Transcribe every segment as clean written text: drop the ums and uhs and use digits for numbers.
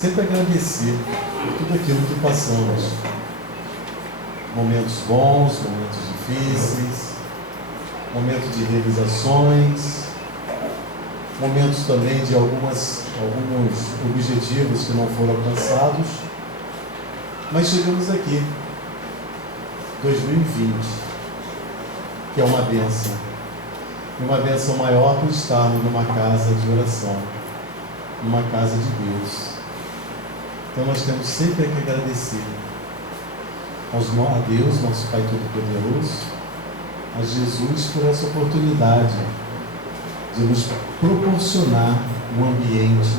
Sempre agradecer por tudo aquilo que passamos. Momentos bons, momentos difíceis, momentos de realizações, momentos também de alguns objetivos que não foram alcançados. Mas chegamos aqui, 2020, que é uma bênção. E uma bênção maior por estarmos numa casa de oração, numa casa de Deus. Então nós temos sempre que agradecer a Deus, nosso Pai Todo-Poderoso, a Jesus por essa oportunidade de nos proporcionar um ambiente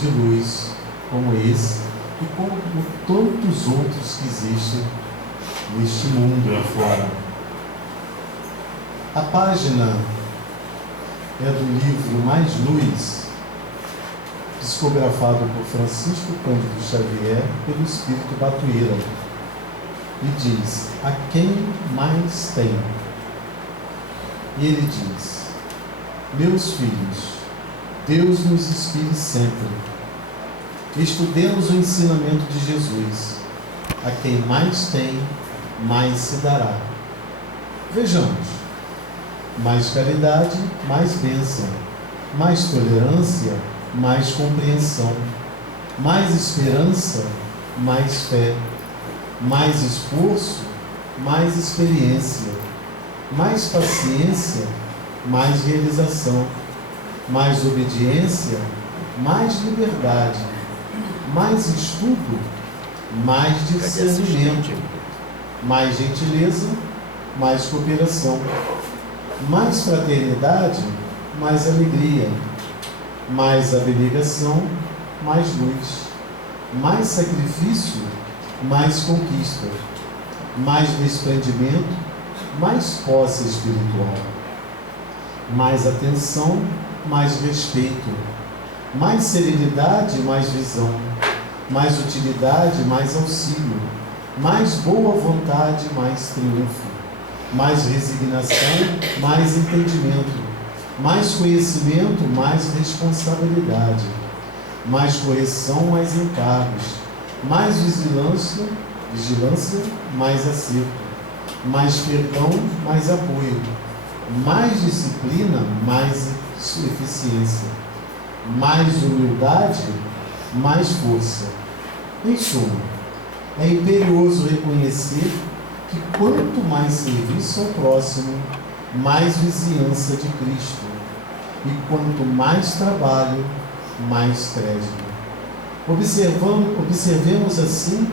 de luz como esse e como tantos outros que existem neste mundo lá fora. A página é do livro Mais Luz, psicografado por Francisco Cândido Xavier pelo Espírito Batuíra, e diz: a quem mais tem? E ele diz: meus filhos, Deus nos inspire sempre. Estudemos o ensinamento de Jesus: a quem mais tem, mais se dará. Vejamos: mais caridade, mais bênção; mais tolerância, mais compreensão; mais esperança, mais fé; mais esforço, mais experiência; mais paciência, mais realização; mais obediência, mais liberdade; mais estudo, mais discernimento; mais gentileza, mais cooperação; mais fraternidade, mais alegria; mais abnegação, mais luz; mais sacrifício, mais conquista; mais desprendimento, mais posse espiritual; mais atenção, mais respeito; mais serenidade, mais visão; mais utilidade, mais auxílio; mais boa vontade, mais triunfo; mais resignação, mais entendimento; mais conhecimento, mais responsabilidade; mais correção, mais encargos; mais vigilância, mais acerto; mais perdão, mais apoio; mais disciplina, mais eficiência; mais humildade, mais força. Em suma, é imperioso reconhecer que quanto mais serviço ao próximo, mais vizinhança de Cristo, e quanto mais trabalho, mais crédito. Observemos assim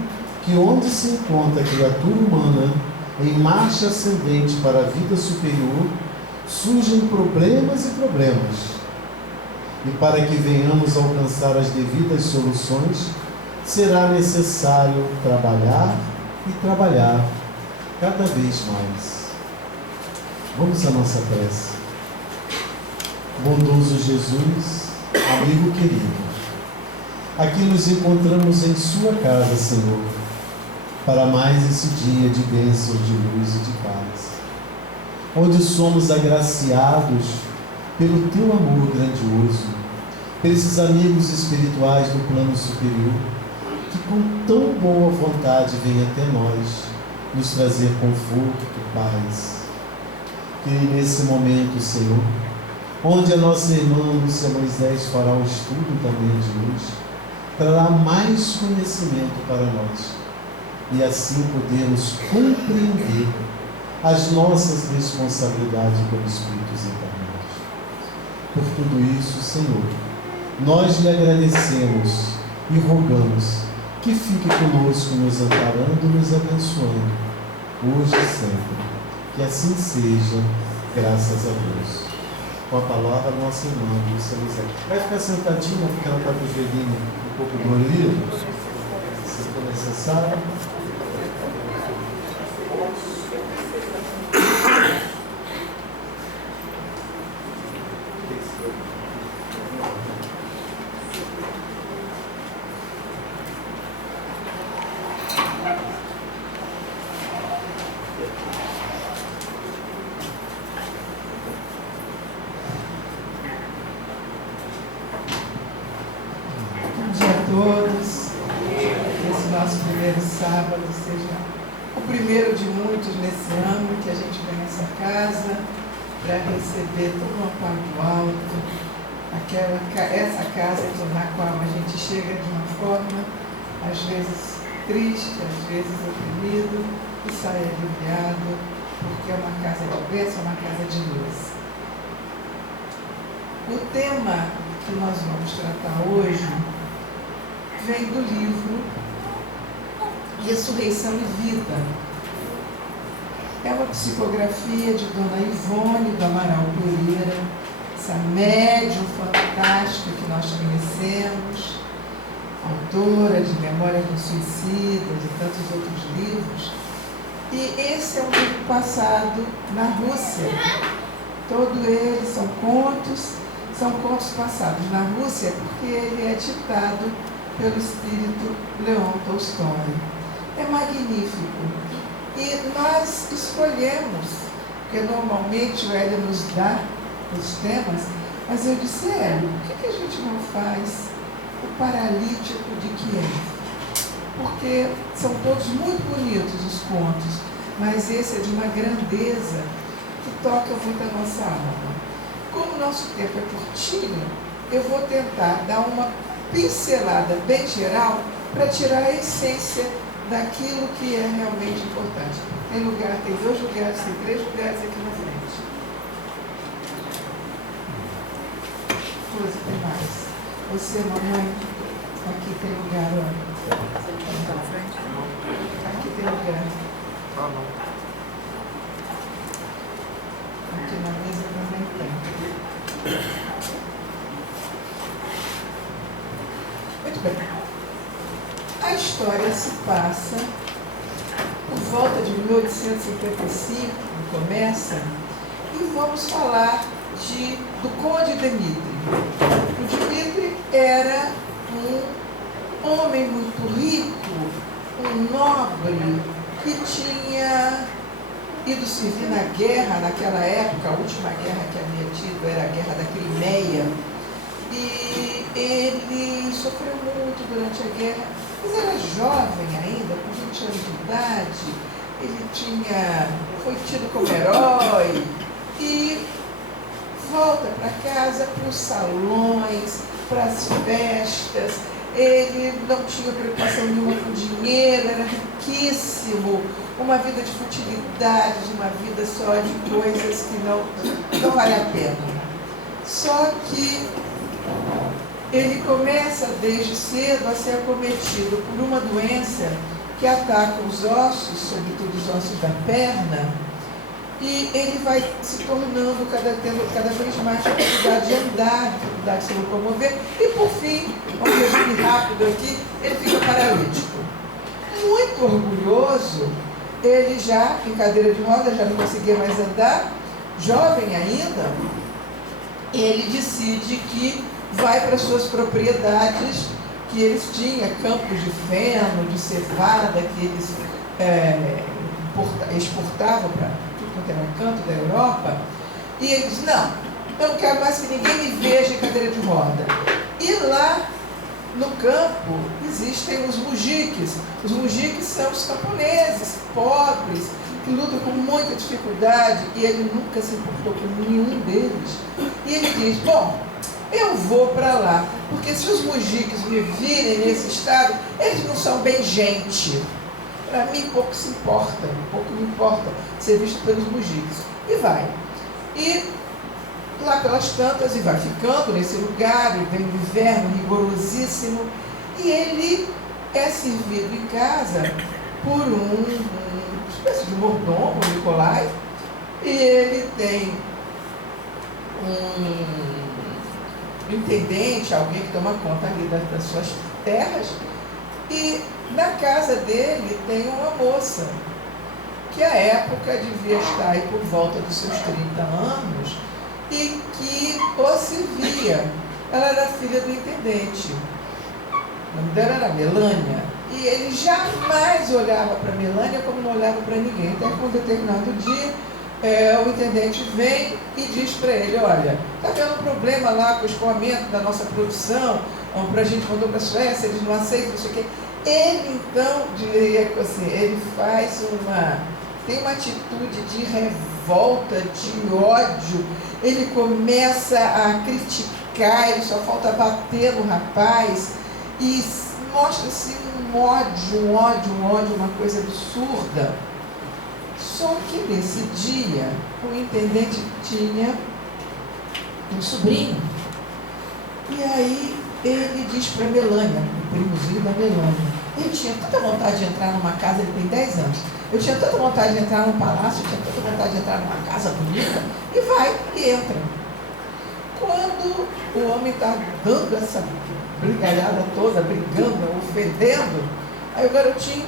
que onde se encontra a criatura humana em marcha ascendente para a vida superior, surgem problemas e problemas. E para que venhamos alcançar as devidas soluções, será necessário trabalhar e trabalhar cada vez mais. Vamos à nossa prece. Bondoso Jesus, amigo querido, aqui nos encontramos em sua casa, Senhor, para mais esse dia de bênção, de luz e de paz, onde somos agraciados pelo teu amor grandioso, por esses amigos espirituais do plano superior, que com tão boa vontade vêm até nós, nos trazer conforto, paz. Que nesse momento, Senhor, onde a nossa irmã Lúcia Moisés fará o estudo da manhã de hoje, trará mais conhecimento para nós, e assim podermos compreender as nossas responsabilidades como espíritos encarnados. Por tudo isso, Senhor, nós lhe agradecemos e rogamos que fique conosco, nos amparando e nos abençoando, hoje e sempre. Que assim seja, graças a Deus. Com a palavra, nossa irmã Lúcia Moisés. Vai ficar sentadinha, porque ela está com o joelhinho um pouco dolorido, se for necessário. todos. todos. Esse nosso primeiro sábado seja o primeiro de muitos nesse ano que a gente vem nessa casa para receber todo o amparo do alto, essa casa na qual a gente chega de uma forma, às vezes triste, às vezes oprimido, e sai aliviado, porque é uma casa de bênção, é uma casa de luz. O tema que nós vamos tratar hoje vem do livro Ressurreição e Vida. É uma psicografia de Dona Ivone do Amaral Pereira, essa médium fantástica que nós conhecemos, autora de Memórias do Suicida, de tantos outros livros. E esse é um livro passado na Rússia. Todos eles são contos passados na Rússia, porque ele é ditado pelo espírito Leon Tolstói. É magnífico. E nós escolhemos, porque normalmente o Hélio nos dá os temas, mas eu disse, Hélio, por que a gente não faz o Paralítico de Kiev? Porque são todos muito bonitos os contos, mas esse é de uma grandeza que toca muito a nossa alma. Como o nosso tempo é curtinho, eu vou tentar dar uma pincelada bem geral para tirar a essência daquilo que é realmente importante. Tem 2 lugares, tem 3 lugares aqui na frente. Coisa tem mais. Você, mamãe, aqui tem lugar, olha. Aqui tem lugar. Aqui na mesa também tem. Muito bem. A história se passa por volta de 1855, começa, e vamos falar do Conde Dmitri. O Dmitri era um homem muito rico, um nobre, que tinha ido servir na guerra naquela época. A última guerra que havia tido era a Guerra da Crimeia, e ele sofreu muito durante a guerra, mas era jovem ainda, com 20 anos de idade. Ele foi tido como herói e volta para casa, para os salões, para as festas. Ele não tinha preocupação nenhuma com dinheiro, era riquíssimo, uma vida de futilidades, uma vida só de coisas que não vale a pena. Só que ele começa desde cedo a ser acometido por uma doença que ataca os ossos, sobretudo os ossos da perna, e ele vai se tornando cada vez mais dificuldade de andar, dificuldade de se locomover, e por fim, vamos resumir rápido aqui, ele fica paralítico. Muito orgulhoso, ele já em cadeira de rodas, já não conseguia mais andar, jovem ainda, ele decide que vai para suas propriedades que eles tinham, campos de feno, de cevada, que eles exportavam para tudo quanto era canto da Europa, e ele diz, não, eu não quero mais que ninguém me veja em cadeira de roda. E lá no campo existem os mujiques. Os mujiques são os camponeses pobres, que lutam com muita dificuldade, e ele nunca se importou com nenhum deles. E ele diz, bom, eu vou para lá, porque se os mujiques me virem nesse estado, eles não são bem gente. Para mim pouco me importa ser visto pelos mujiques. E vai. E lá pelas tantas, e vai ficando nesse lugar, e vem o inverno rigorosíssimo, e ele é servido em casa por uma espécie de mordomo, Nicolai, e ele tem um intendente, alguém que toma conta ali das suas terras, e na casa dele tem uma moça, que à época devia estar aí por volta dos seus 30 anos, e que o servia. Ela era filha do intendente. O nome dela era Melânia. E ele jamais olhava para Melânia como não olhava para ninguém. Até que um determinado dia, o intendente vem e diz para ele, olha, está tendo um problema lá com o escoamento da nossa produção, vamos para a gente, mandou para a Suécia, eles não aceitam, não sei o quê. Ele, então, diria assim, ele tem uma atitude de revolta, de ódio, ele começa a criticar, ele só falta bater no rapaz, e mostra-se um ódio, uma coisa absurda. Só que nesse dia, o intendente tinha um sobrinho, e aí ele diz para Melânia, o primozinho da Melânia, ele tinha tanta vontade de entrar numa casa, ele tem 10 anos, eu tinha tanta vontade de entrar num palácio, eu tinha tanta vontade de entrar numa casa bonita, e vai e entra. Quando o homem está dando essa brigalhada toda, brigando, ofendendo, aí o garotinho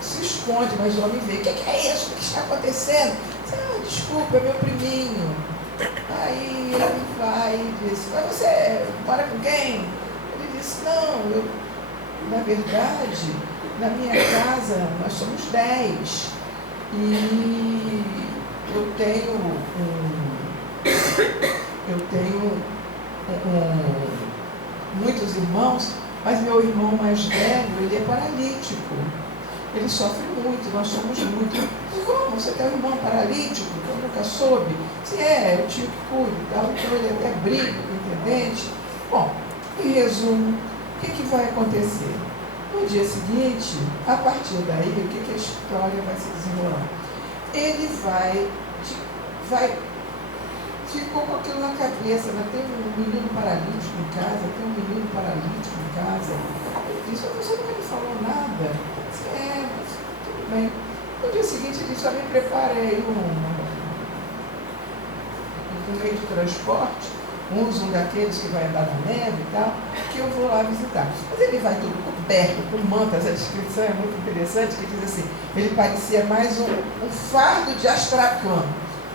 se esconde, mas o homem vê, o que é isso? O que está acontecendo? Desculpa, é meu priminho. Aí ele vai e diz, mas você mora com quem? Ele disse, não, na verdade, na minha casa nós somos 10 e eu tenho muitos irmãos, mas meu irmão mais velho, ele é paralítico, ele sofre muito, nós somos muito. E como? Você tem um irmão paralítico? Eu nunca soube. Se é o tio que cuida e tal, então ele até briga com o intendente. Bom, em resumo, o que vai acontecer? No dia seguinte, a partir daí, o que a história vai se desenrolar? Ele ficou com aquilo na cabeça, né? Tem um menino paralítico em casa, Ele disse, você nunca me falou nada. Disse, mas tudo bem. No dia seguinte ele disse, me preparei um meio de transporte, um daqueles que vai andar na neve e tal, que eu vou lá visitar. Mas ele vai todo coberto, com mantas, a descrição é muito interessante, que diz assim, ele parecia mais um fardo de astracã.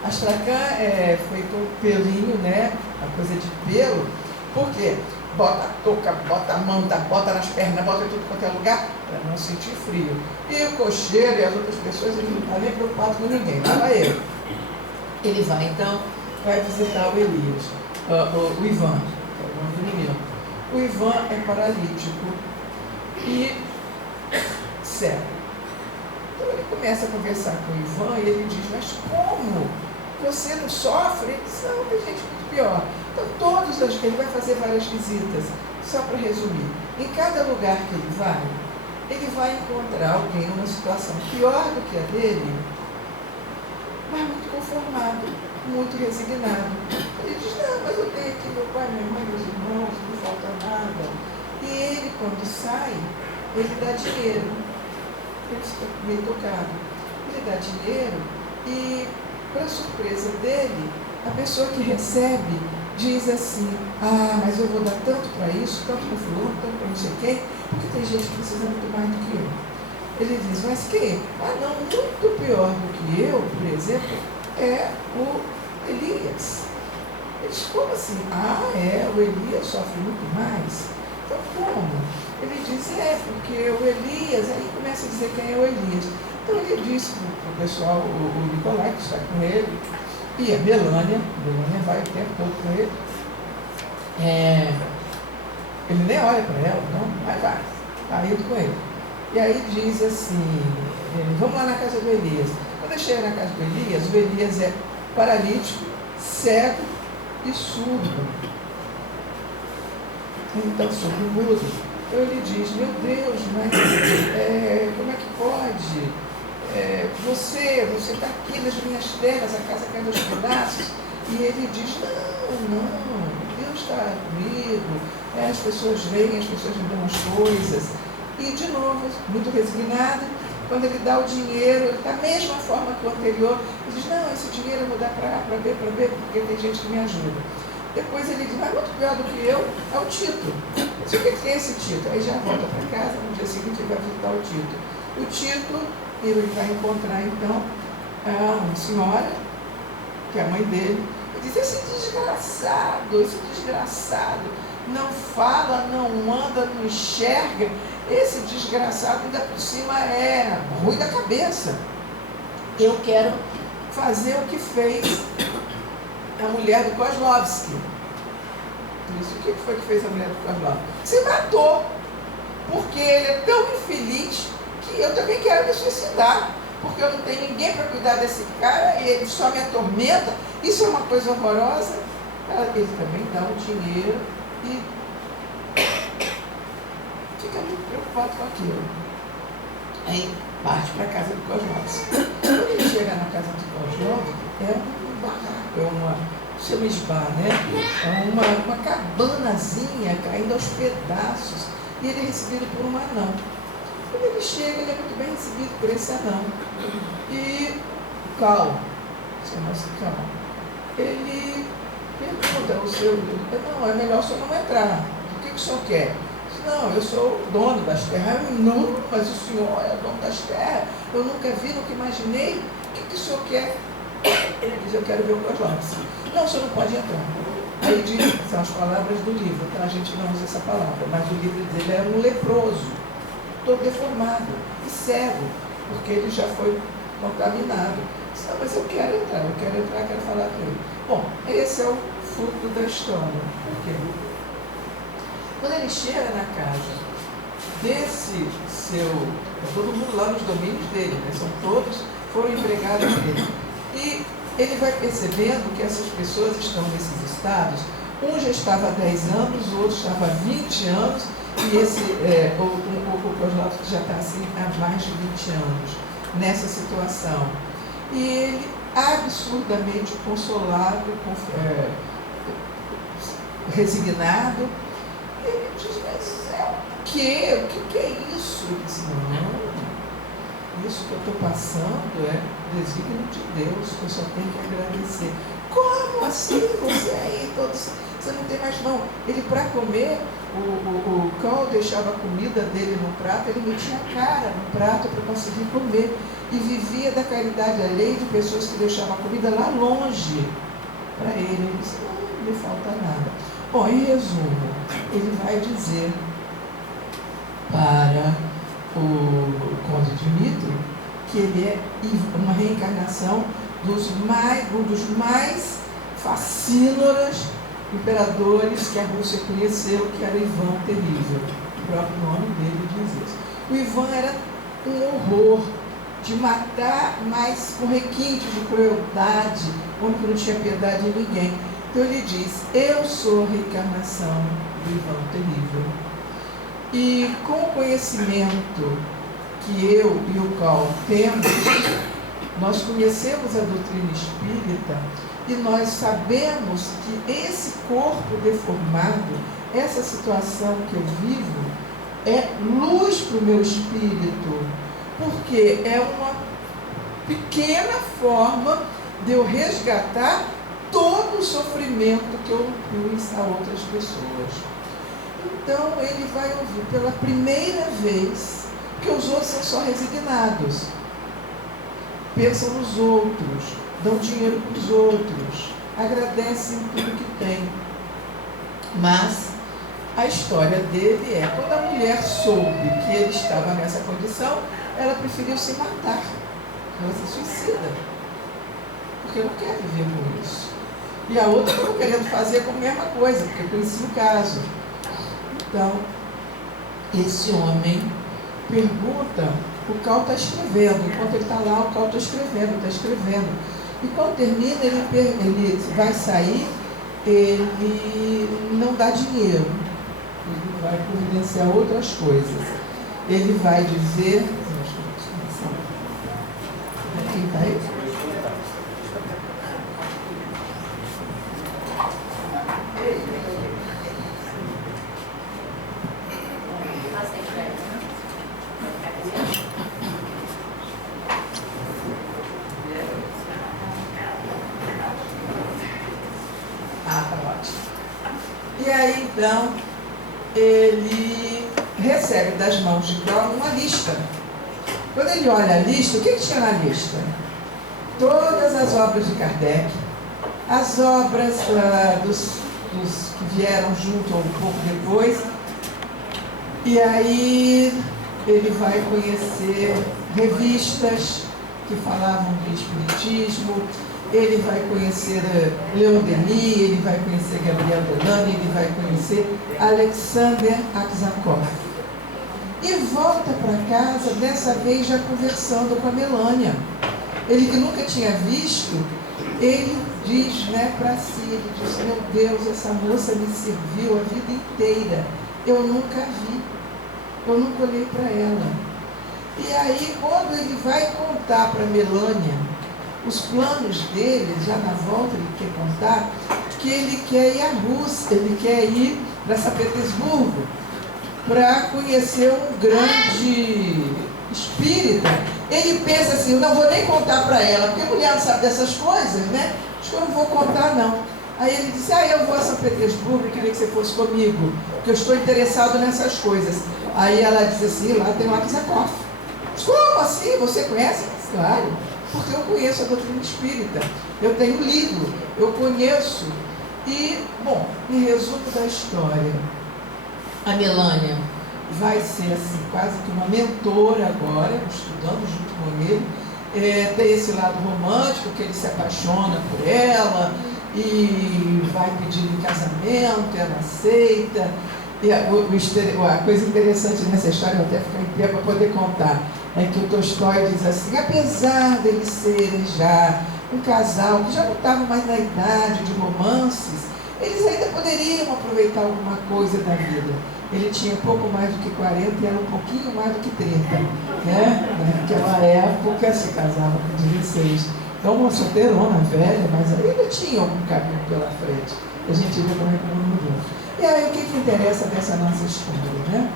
Astracã é feito um pelinho, né? Uma coisa de pelo. Por quê? Bota a touca, bota a manta, bota nas pernas, bota em tudo quanto é lugar, para não sentir frio. E o cocheiro e as outras pessoas, ele não está nem preocupado com ninguém, lá vai ele. Ele vai, então, vai visitar o Elias, o Ivan, que é o nome do menino. O Ivan é paralítico e cego. Então ele começa a conversar com o Ivan e ele diz, mas como? Você não sofre? Ele diz, não, tem gente muito pior. Então ele vai fazer várias visitas, só para resumir. Em cada lugar que ele vai encontrar alguém numa situação pior do que a dele, mas muito conformado, muito resignado. Ele diz, não, mas eu tenho aqui meu pai, minha mãe, meus irmãos, não falta nada. E ele, quando sai, ele dá dinheiro. Ele está meio tocado. Ele dá dinheiro e, para surpresa dele, a pessoa que recebe diz assim, mas eu vou dar tanto para isso, tanto para fulano, tanto para não sei quem, porque tem gente que precisa muito mais do que eu. Ele diz, mas quem? Não, muito pior do que eu, por exemplo, é o Elias. Ele diz, como assim? O Elias sofre muito mais? Então como? Ele diz, porque o Elias, aí começa a dizer quem é o Elias. Então ele disse para o pessoal, o Nicolai, que está com ele, e a Melânia vai o tempo todo com ele. Ele nem olha para ela, não, mas vai indo com ele. E aí diz assim, vamos lá na casa do Elias. Quando eu chego na casa do Elias, o Elias é paralítico, cego e surdo. Então, surdo-mudo. Então ele diz, meu Deus, mas como é que pode? Você está aqui nas minhas terras, a casa cai nos pedaços. E ele diz, não, Deus está comigo. As pessoas vêm, as pessoas me dão as coisas. E, de novo, muito resignado, quando ele dá o dinheiro, da mesma forma que o anterior, ele diz, não, esse dinheiro eu vou dar para ver, porque tem gente que me ajuda. Depois ele diz, mas muito pior do que eu é o Tito. Mas o que é esse Tito? Aí já volta para casa, no dia seguinte ele vai visitar o Tito. O Tito, ele vai encontrar então uma senhora, que é a mãe dele, e diz, esse desgraçado, não fala, não anda, não enxerga, esse desgraçado ainda por cima é ruim da cabeça. Eu quero fazer o que fez a mulher do Kozlovski. triste. O que foi que fez a mulher do Carvalho? Se matou, porque ele é tão infeliz que eu também quero me suicidar, porque eu não tenho ninguém para cuidar desse cara e ele só me atormenta. Isso é uma coisa horrorosa. Ele também dá o dinheiro e fica muito preocupado com aquilo. Aí parte para a casa do Cosmópolis. Quando ele chega na casa do Cosmópolis, é um barraco, chama esbar, né? É uma cabanazinha caindo aos pedaços, e ele é recebido por um anão. Quando ele chega, ele é muito bem recebido por esse anão. E o Cal, chama-se Cal, ele pergunta ao seu, não, é melhor o senhor não entrar. O que o senhor quer? Não, eu sou o dono das terras. Não, mas o senhor é o dono das terras. Eu nunca vi, nunca imaginei. O que o senhor quer? Ele diz, eu quero ver o Cosmópolis. Não, o senhor não pode entrar. Aí diz, são as palavras do livro, então a gente não usa essa palavra, mas o livro dele é um leproso, todo deformado e cego, porque ele já foi contaminado. Não, mas eu quero entrar, quero falar com ele. Bom, esse é o fruto da história. Por quê? Quando ele chega na casa desse seu, todo mundo lá nos domínios dele, né? Foram empregados dele. E ele vai percebendo que essas pessoas estão nesses estados. Um já estava há 10 anos, o outro estava há 20 anos, e esse, o Cosmópolis já está assim há mais de 20 anos, nessa situação. E ele, absurdamente consolado, resignado, ele diz, mas é o quê? O que é isso? Ele diz, não, isso que eu estou passando é desígnio de Deus, eu só tenho que agradecer. Como assim? Você aí, você não tem mais não. Ele, para comer, o Cal deixava a comida dele no prato, ele metia a cara no prato para conseguir comer. E vivia da caridade alheia de pessoas que deixavam a comida lá longe para ele. Ele disse, não me falta nada. Bom, em resumo, ele vai dizer para o Conde Dmitri que ele é uma reencarnação um dos mais fascínoras imperadores que a Rússia conheceu, que era Ivan o Terrível. O próprio nome dele diz isso. O Ivan era um horror de matar, mas com requintes de crueldade, homem que não tinha piedade de ninguém. Então ele diz, eu sou a reencarnação do Ivan o Terrível. E com o conhecimento que eu e o Cal temos, nós conhecemos a doutrina espírita e nós sabemos que esse corpo deformado, essa situação que eu vivo, é luz para o meu espírito, porque é uma pequena forma de eu resgatar todo o sofrimento que eu impus a outras pessoas. Então ele vai ouvir pela primeira vez que os outros são só resignados, pensam nos outros, dão dinheiro para os outros, agradecem tudo que tem. Mas a história dele é, quando a mulher soube que ele estava nessa condição, ela preferiu se matar, ela se suicida, porque não quer viver com isso. E a outra estava querendo fazer a mesma coisa, porque conhecia o caso. Então, esse homem pergunta, o Cal está escrevendo, enquanto ele está lá, o Cal está escrevendo. E quando termina, ele vai sair, ele não dá dinheiro, ele vai providenciar outras coisas. Ele vai dizer, quem está aí? E aí, então, ele recebe das mãos de Cal uma lista. Quando ele olha a lista, o que tinha na lista? Todas as obras de Kardec, as obras dos que vieram junto ou um pouco depois, e aí ele vai conhecer revistas que falavam de espiritismo, ele vai conhecer Leon Denis, ele vai conhecer Gabriel Delany, ele vai conhecer Alexander Aksakov. E volta para casa, dessa vez já conversando com a Melânia. Ele que nunca tinha visto, ele diz para si, ele diz: meu Deus, essa moça me serviu a vida inteira, eu nunca vi, eu nunca olhei para ela. E aí, quando ele vai contar para Melânia os planos dele, já na volta ele quer contar que ele quer ir à Rússia, ele quer ir para São Petersburgo, para conhecer um grande espírita. Ele pensa assim: eu não vou nem contar para ela, porque a mulher não sabe dessas coisas, né? Acho que eu não vou contar, não. Aí ele disse: eu vou a São Petersburgo, eu queria que você fosse comigo, porque eu estou interessado nessas coisas. Aí ela disse assim: lá tem o Aksakov. Como assim? Você conhece? Claro, porque eu conheço a doutrina espírita, eu tenho lido, eu conheço. E, bom, em resumo da história, a Melânia vai ser assim, quase que uma mentora agora, estudando junto com ele. Tem esse lado romântico, que ele se apaixona por ela e vai pedir em casamento, ela aceita. E a coisa interessante nessa história, eu até ficar em pé para poder contar, é que o Tolstói diz assim: apesar deles serem já um casal que já não estava mais na idade de romances, eles ainda poderiam aproveitar alguma coisa da vida. Ele tinha pouco mais do que 40 e ela um pouquinho mais do que 30, né? Naquela época se casava com 16. Então uma solteirona velha, mas ainda tinha algum caminho pela frente. A gente vê como é que o mundo mudou. E aí o que interessa dessa nossa história, né?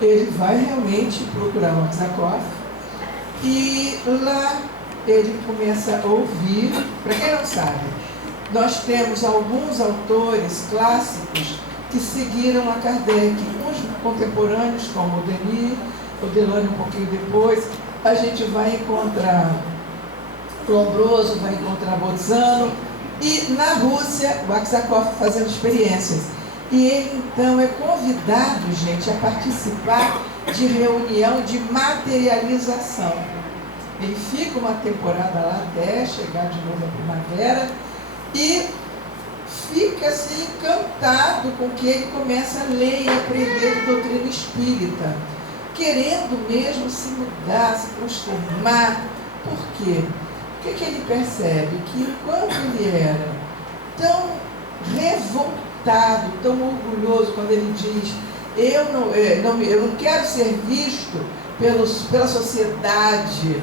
Ele vai realmente procurar o Aksakov e lá ele começa a ouvir. Para quem não sabe, nós temos alguns autores clássicos que seguiram a Kardec, uns contemporâneos como o Denis, o Delany um pouquinho depois. A gente vai encontrar Lombroso, vai encontrar Bolzano, e na Rússia o Aksakov fazendo experiências. E ele então é convidado, gente, a participar de reunião de materialização. Ele fica uma temporada lá até chegar de novo a primavera e fica assim encantado com que ele começa a ler e aprender de doutrina espírita, querendo mesmo se mudar, se transformar. Por quê? O que ele percebe? Que enquanto ele era tão revoltado, tão orgulhoso, quando ele diz: eu não quero ser visto pela sociedade,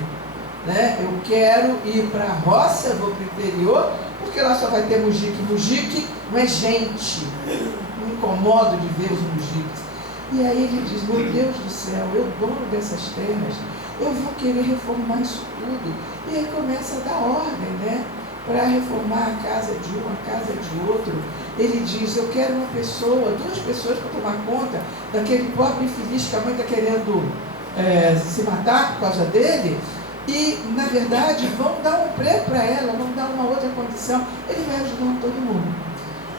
né? Eu quero ir para a roça, eu vou para o interior, porque lá só vai ter mujique. Mujique não é gente, me incomodo de ver os mujiques. E aí ele diz: meu Deus do céu, eu dono dessas terras, eu vou querer reformar isso tudo. E aí começa a dar ordem, né? Para reformar a casa de um, a casa de outro. Ele diz: eu quero uma pessoa, 2 pessoas para tomar conta daquele pobre infeliz que a mãe está querendo se matar por causa dele. E, na verdade, vão dar um emprego para ela, vão dar uma outra condição. Ele vai ajudando todo mundo.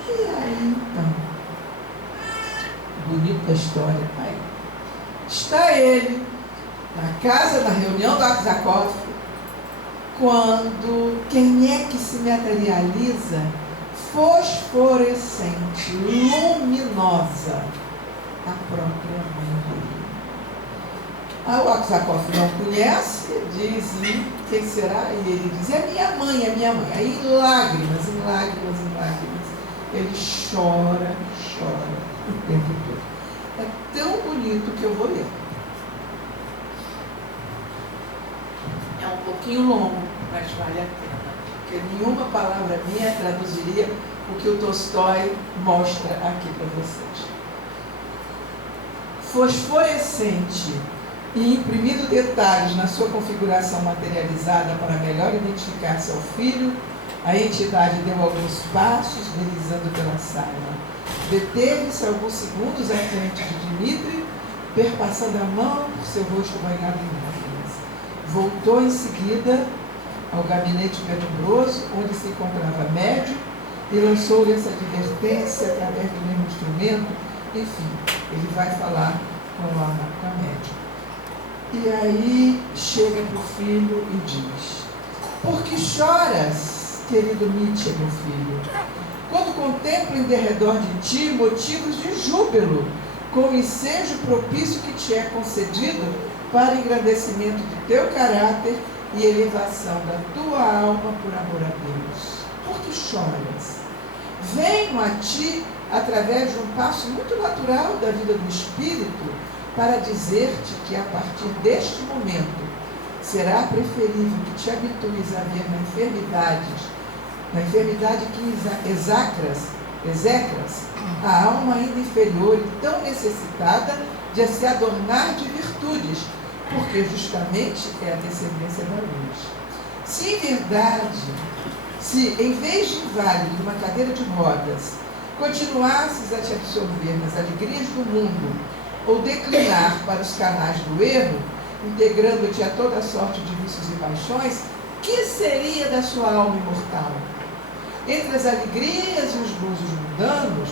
E aí, então, bonita história. Aí, está ele na casa, na reunião do Aksakov, quando quem é que se materializa? Fosforescente, luminosa, a própria mãe dele. O Aksakov não conhece, diz: quem será? E ele diz: é minha mãe, é minha mãe. Aí lágrimas, em lágrimas, em lágrimas, ele chora o tempo todo. É tão bonito que eu vou ler. É um pouquinho longo, mas vale a pena, porque nenhuma palavra minha traduziria o que o Tolstói mostra aqui para vocês. Fosforescente e imprimindo detalhes na sua configuração materializada para melhor identificar seu filho, a entidade deu alguns passos, deslizando pela sala. Deteve-se alguns segundos à frente de Dmitri, perpassando a mão por seu rosto banhado em lágrimas. Voltou em seguida ao gabinete penumbroso, onde se encontrava a médium, e lançou-lhe essa advertência através do mesmo instrumento. Enfim, ele vai falar com a médium. E aí chega para o filho e diz: por que choras? querido Nietzsche, meu filho, quando contemplo em derredor de ti motivos de júbilo, com o ensejo propício que te é concedido para engrandecimento do teu caráter e elevação da tua alma por amor a Deus. Por que choras? Venho a ti através de um passo muito natural da vida do Espírito para dizer-te que a partir deste momento será preferível que te habitues a ver na enfermidade que execras, a alma ainda inferior e tão necessitada de se adornar de virtudes, porque justamente é a descendência da luz. Se em vez de inválido de uma cadeira de rodas, continuasses a te absorver nas alegrias do mundo, ou declinar para os canais do erro, integrando-te a toda sorte de vícios e paixões, que seria da sua alma imortal? Entre as alegrias e os gozos mundanos,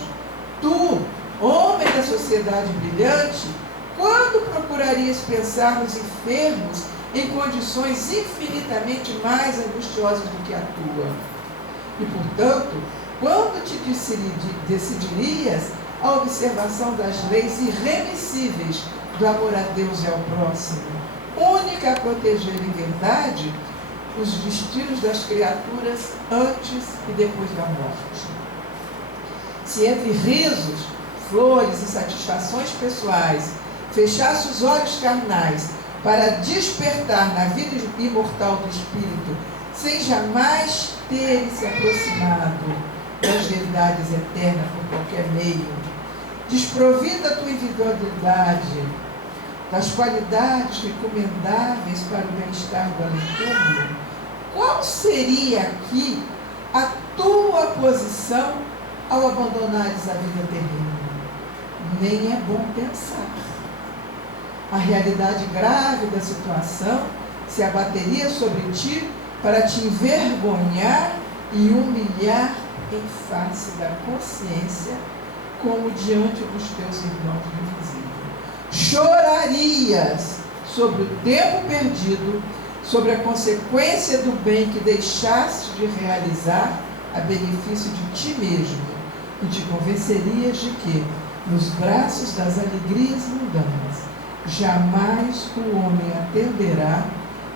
tu, homem da sociedade brilhante, quando procurarias pensar nos enfermos em condições infinitamente mais angustiosas do que a tua? E, portanto, quando te decidirias à observação das leis irremissíveis do amor a Deus e ao próximo, única a proteger em verdade os destinos das criaturas antes e depois da morte? Se entre risos, flores e satisfações pessoais fechasse os olhos carnais para despertar na vida imortal do Espírito, sem jamais ter se aproximado das verdades eternas por qualquer meio, desprovida a tua individualidade das qualidades recomendáveis para o bem-estar do além-túmulo, qual seria aqui a tua posição ao abandonares a vida terrena? Nem é bom pensar. A realidade grave da situação se abateria sobre ti para te envergonhar e humilhar em face da consciência, como diante dos teus irmãos invisíveis. Chorarias sobre o tempo perdido, sobre a consequência do bem que deixaste de realizar a benefício de ti mesmo, e te convencerias de que, nos braços das alegrias mundanas, jamais o homem atenderá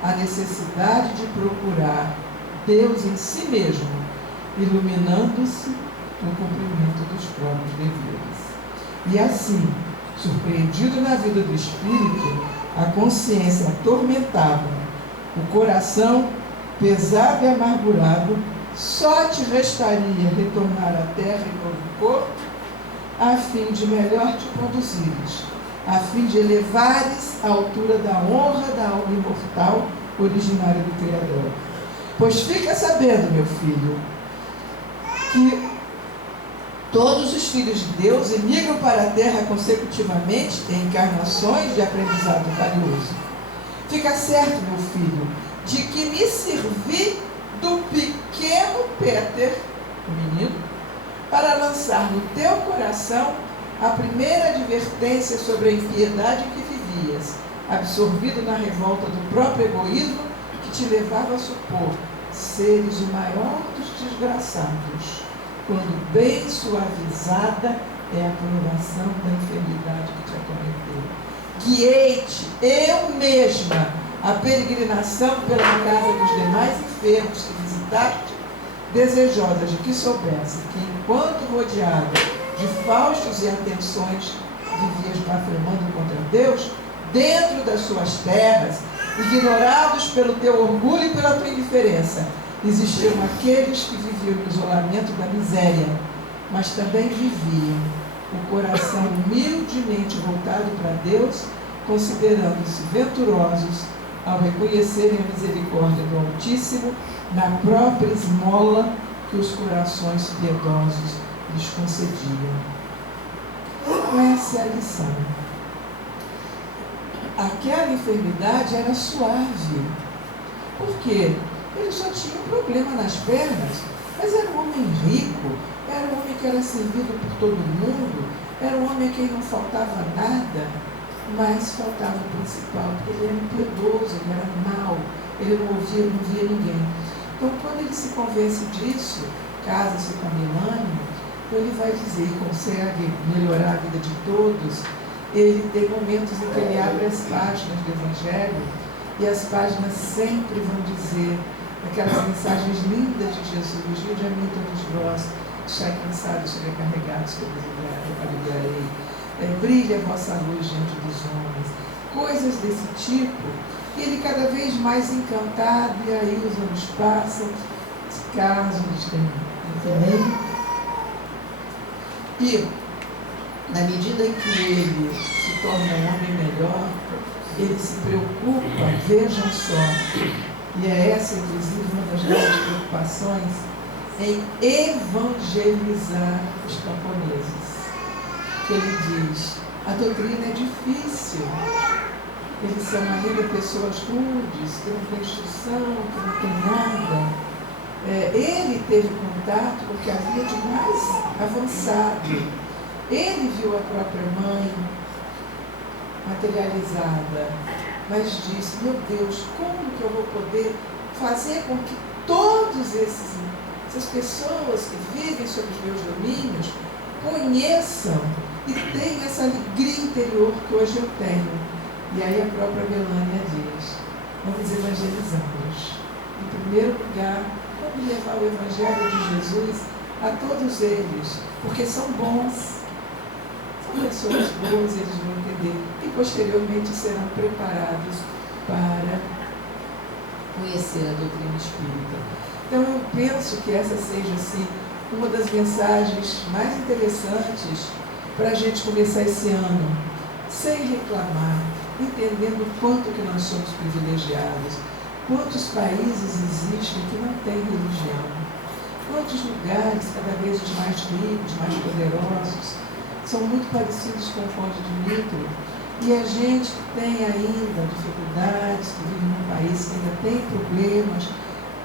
à necessidade de procurar Deus em si mesmo, iluminando-se no cumprimento dos próprios deveres. E assim, surpreendido na vida do Espírito, a consciência atormentada, o coração pesado e amargurado, só te restaria retornar à terra em novo corpo, a fim de melhor te conduzires, a fim de elevares à altura da honra da alma imortal originária do Criador. Pois fica sabendo, meu filho, que todos os filhos de Deus emigram para a terra consecutivamente em encarnações de aprendizado valioso. Fica certo, meu filho, de que me servi do pequeno Peter, o menino, para lançar no teu coração a primeira advertência sobre a impiedade que vivias, absorvido na revolta do próprio egoísmo que te levava a supor seres o maior dos desgraçados, quando bem suavizada é a provação da enfermidade que te acometeu. Guiei-te, eu mesma, a peregrinação pela casa dos demais enfermos que visitaste, desejosa de que soubesse que, enquanto rodeada de faustos e atenções, vivias blasfemando contra Deus, dentro das suas terras, ignorados pelo teu orgulho e pela tua indiferença, existiam aqueles que viviam no isolamento da miséria, mas também viviam o coração humildemente voltado para Deus, considerando-se venturosos ao reconhecerem a misericórdia do Altíssimo na própria esmola que os corações piedosos lhes concediam. Essa é a lição. Aquela enfermidade era suave. Por quê? Ele só tinha um problema nas pernas, mas era um homem rico, era um homem que era servido por todo mundo, era um homem a quem não faltava nada, mas faltava o principal, porque ele era impiedoso, ele era mau, ele não ouvia, não via ninguém. Então, quando ele se convence disso, casa-se com a Melânia, então ele vai dizer e consegue melhorar a vida de todos. Ele tem momentos em que ele abre as páginas do Evangelho e as páginas sempre vão dizer aquelas mensagens lindas de Jesus: vinde a mim todos vós, estáis cansados e sobrecarregados, que eu aliviarei. Brilha a vossa luz diante dos homens. Coisas desse tipo. E ele cada vez mais encantado, e aí os anos passam, se casam, eles têm um filho. E na medida em que ele se torna um homem melhor, ele se preocupa, vejam só, e é essa inclusive uma das grandes preocupações, em evangelizar os camponeses. Que ele diz: a doutrina é difícil, eles são ainda pessoas rudes, que não têm instrução, que não têm nada. Ele teve contato com o que havia de mais avançado. Ele viu a própria mãe materializada, mas disse: meu Deus, como que eu vou poder fazer com que todas essas pessoas que vivem sob os meus domínios conheçam e tenham essa alegria interior que hoje eu tenho? E aí a própria Melânia diz: vamos evangelizá-los. Em primeiro lugar, vamos levar o Evangelho de Jesus a todos eles, porque são bons. Pessoas boas, eles vão entender, e posteriormente serão preparados para conhecer a doutrina espírita. Então eu penso que essa seja assim uma das mensagens mais interessantes para a gente começar esse ano, sem reclamar, entendendo o quanto que nós somos privilegiados, quantos países existem que não têm religião, quantos lugares cada vez os mais ricos, mais poderosos, são muito parecidos com o Conde de Nitro, e a gente que tem ainda dificuldades, que vive num país que ainda tem problemas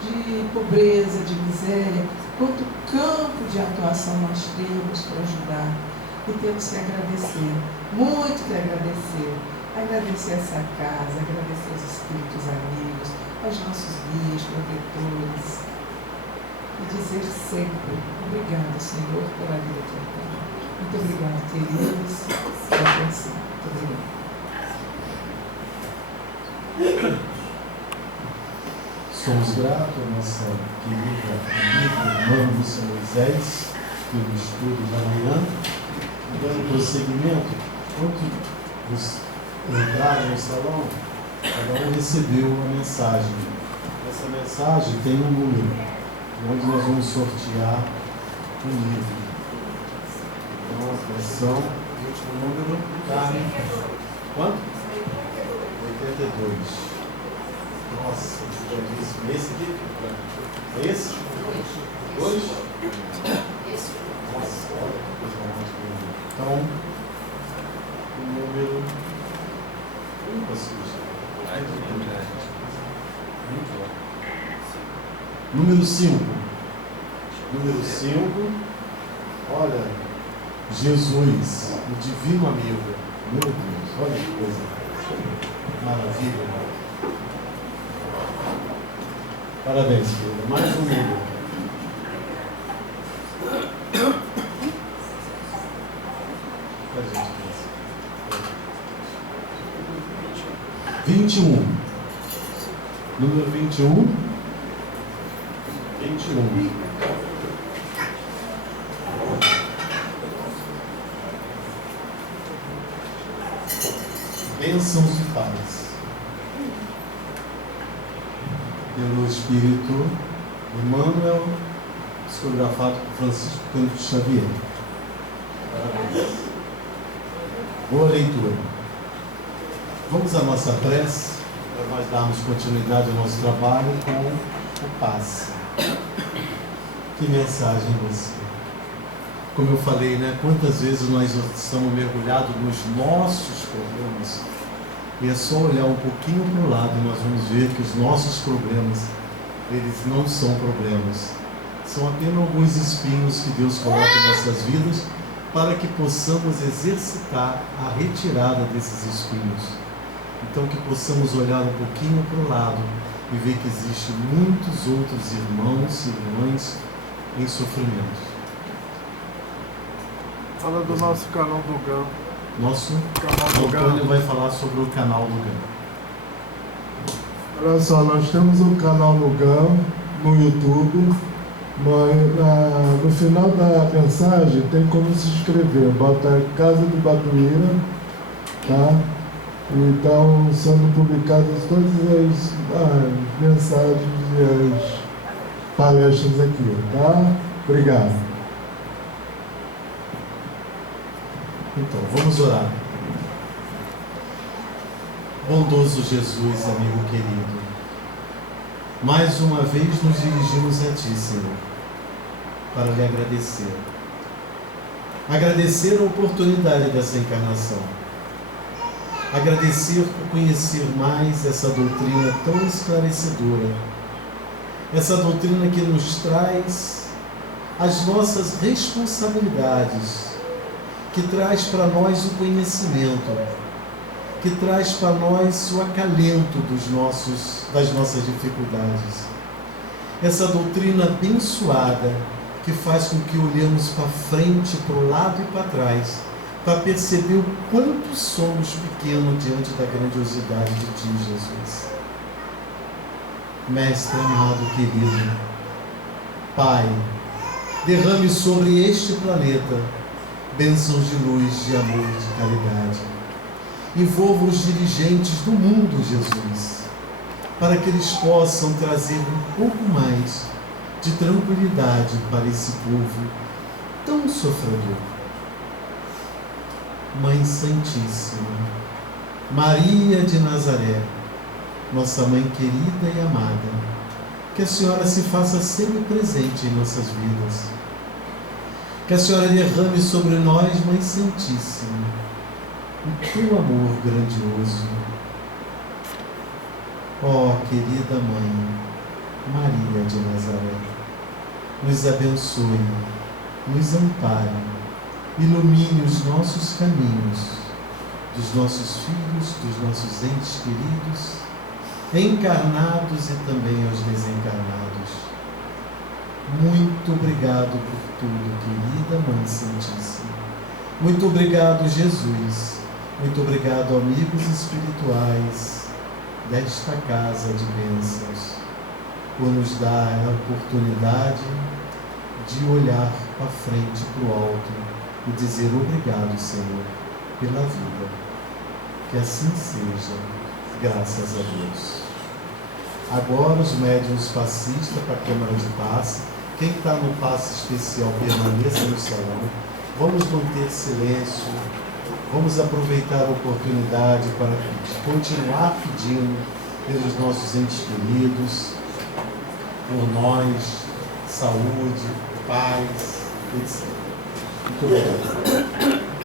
de pobreza, de miséria, quanto campo de atuação nós temos para ajudar, e temos que agradecer, muito que agradecer essa casa, agradecer aos espíritos amigos, aos nossos guias, protetores, e dizer sempre: obrigado, Senhor, pela vida que eu tenho. Muito obrigado, queridos, pela atenção. Muito obrigado. Somos gratos à nossa querida amiga, irmã Lúcia Moisés, pelo estudo da manhã. Dando prosseguimento, quando entraram no salão, cada um recebeu a mensagem. Essa mensagem tem um número, onde nós vamos sortear um livro. Então, atenção, o último número, Carmen. Quanto? 82. Nossa, é esse aqui? É esse? 2? Esse. Nossa, olha que coisa mais bonita. Então, o número. Número 5. Número 5. Olha. Jesus, o divino amigo. Meu Deus, olha que coisa maravilha. Parabéns, filho. Mais um número. A gente pensa. 21. Número 21. 21. Bênçãos de paz. Pelo Espírito Emmanuel, psicografado por Francisco Cândido Xavier. Parabéns. Boa leitura. Vamos à nossa prece, para nós darmos continuidade ao nosso trabalho com o passe. Que mensagem você? Como eu falei, né? Quantas vezes nós estamos mergulhados nos nossos problemas, e é só olhar um pouquinho para o lado e nós vamos ver que os nossos problemas, eles não são problemas, são apenas alguns espinhos que Deus coloca em nossas vidas para que possamos exercitar a retirada desses espinhos. Então que possamos olhar um pouquinho para o lado e ver que existem muitos outros irmãos e irmãs em sofrimento. Fala do nosso canal do GAM. Nosso Canal do Antônio GAM. vai falar sobre o canal do GAM. Olha só, nós temos um canal no GAM, no YouTube, mas no final da mensagem tem como se inscrever. Bota Casa do Batuíra, tá? Então, sendo publicadas todas as mensagens e as palestras aqui, tá? Obrigado. Então, vamos orar. Bondoso Jesus, amigo querido, mais uma vez nos dirigimos a Ti, Senhor, para lhe agradecer. Agradecer a oportunidade dessa encarnação. Agradecer por conhecer mais essa doutrina tão esclarecedora. Essa doutrina que nos traz as nossas responsabilidades, que traz para nós o conhecimento, que traz para nós o acalento das nossas dificuldades. Essa doutrina abençoada que faz com que olhemos para frente, para o lado e para trás, para perceber o quanto somos pequenos diante da grandiosidade de Ti, Jesus. Mestre amado, querido, Pai, derrame sobre este planeta bênçãos de luz, de amor, de caridade. Envolva os dirigentes do mundo, Jesus, para que eles possam trazer um pouco mais de tranquilidade para esse povo tão sofredor. Mãe Santíssima, Maria de Nazaré, nossa Mãe querida e amada, que a Senhora se faça sempre presente em nossas vidas. Que a Senhora derrame sobre nós, Mãe Santíssima, o Teu amor grandioso. Ó querida Mãe, Maria de Nazaré, nos abençoe, nos ampare, ilumine os nossos caminhos, dos nossos filhos, dos nossos entes queridos, encarnados e também aos desencarnados. Muito obrigado por tudo, querida Mãe Santíssima. Muito obrigado, Jesus. Muito obrigado, amigos espirituais desta casa de bênçãos, por nos dar a oportunidade de olhar para frente, para o alto e dizer obrigado, Senhor, pela vida. Que assim seja, graças a Deus. Agora os médiuns passistas para a Câmara de Passe. Quem está no passe especial permaneça no salão. Vamos manter silêncio. Vamos aproveitar a oportunidade para continuar pedindo pelos nossos entes queridos, por nós, saúde, paz, etc. Muito obrigado.